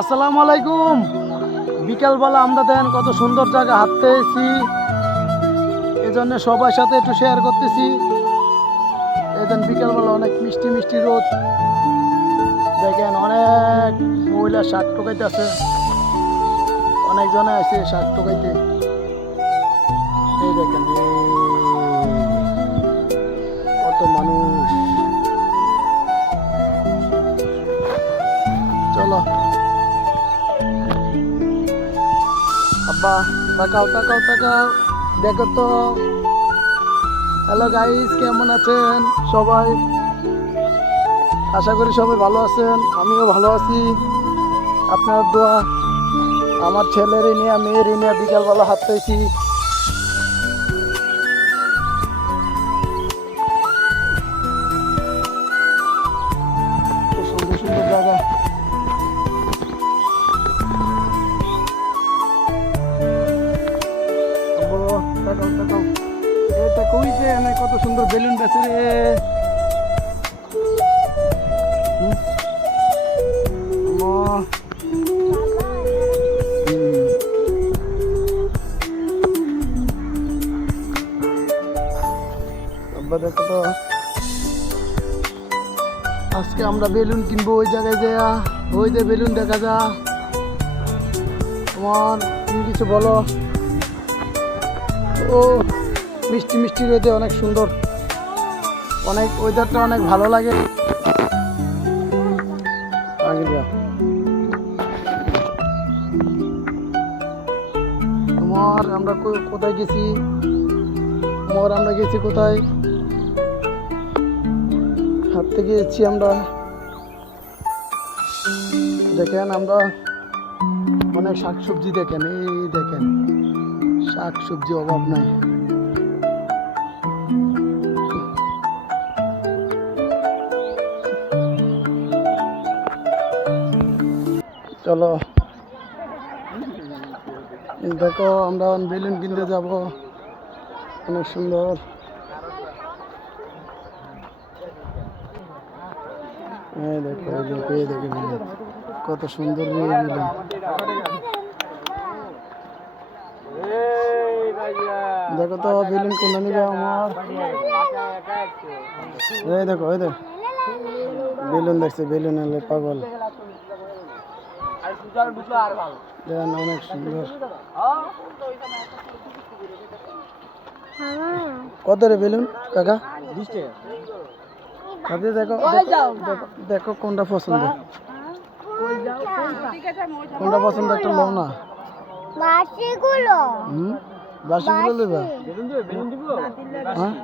আসসালামু আলাইকুম। বিকালবেলা আমরা দেন কত সুন্দর জায়গা হাঁটতে এসেছি, এজন্য সবার সাথে একটু শেয়ার করতেছি। এদিন বিকালবেলা অনেক মিষ্টি মিষ্টি রোদ, দেখেন অনেক মহিলা শাক টোকাইতে আছে, অনেকজনে আছে শাক টোকাইতে। এই দেখেন কত মানুষ। চলো আব্বা, তাকাও তাকাও তাকাও, দেখো তো। হ্যালো গাইস, কেমন আছেন সবাই? আশা করি সবাই ভালো আছেন, আমিও ভালো আছি। আপনার দোয়া, আমার ছেলেরই নিয়ে মেয়েরই নিয়ে বিকালবেলা হাঁটতেছি। খুব সুন্দর সুন্দর জায়গা। তাকাও তাকাও, এটা কইছে কত সুন্দর বেলুন বেছে রে। দেখো তো, আজকে আমরা বেলুন কিনবো ওই জায়গায় যাইয়া। ওই যে বেলুন দেখা যা। তোমার তুমি কিছু বলো। ও মিষ্টি মিষ্টি রয়েছে, অনেক সুন্দর, অনেক ওয়েদারটা অনেক ভালো লাগে। তোমার আমরা কোথায় গেছি? তোমার আমরা গেছি কোথায়? হাঁটতে গিয়েছি আমরা। দেখেন আমরা অনেক শাকসবজি, দেখেন এই দেখেন শাকসবজি অভাব নাই। চলো দেখো, আমরা বেলুন কিনতে যাব, অনেক সুন্দর। দেখো এই দেখে বেলুন, কত সুন্দর বেলুন। দেখো তো বেলুন কোনটা নিবে আমার। এই দেখো এই দেখো বেলুন দেখছে, বেলুন এলে পাগল। দেখেন অনেক সুন্দর। কত রে বেলুন কাকা? 20 টাকা। দেখো দেখো কোনটা পছন্দ, কোনটা পছন্দ একটা লও না। বাসিগুলো নেবা? হ্যাঁ।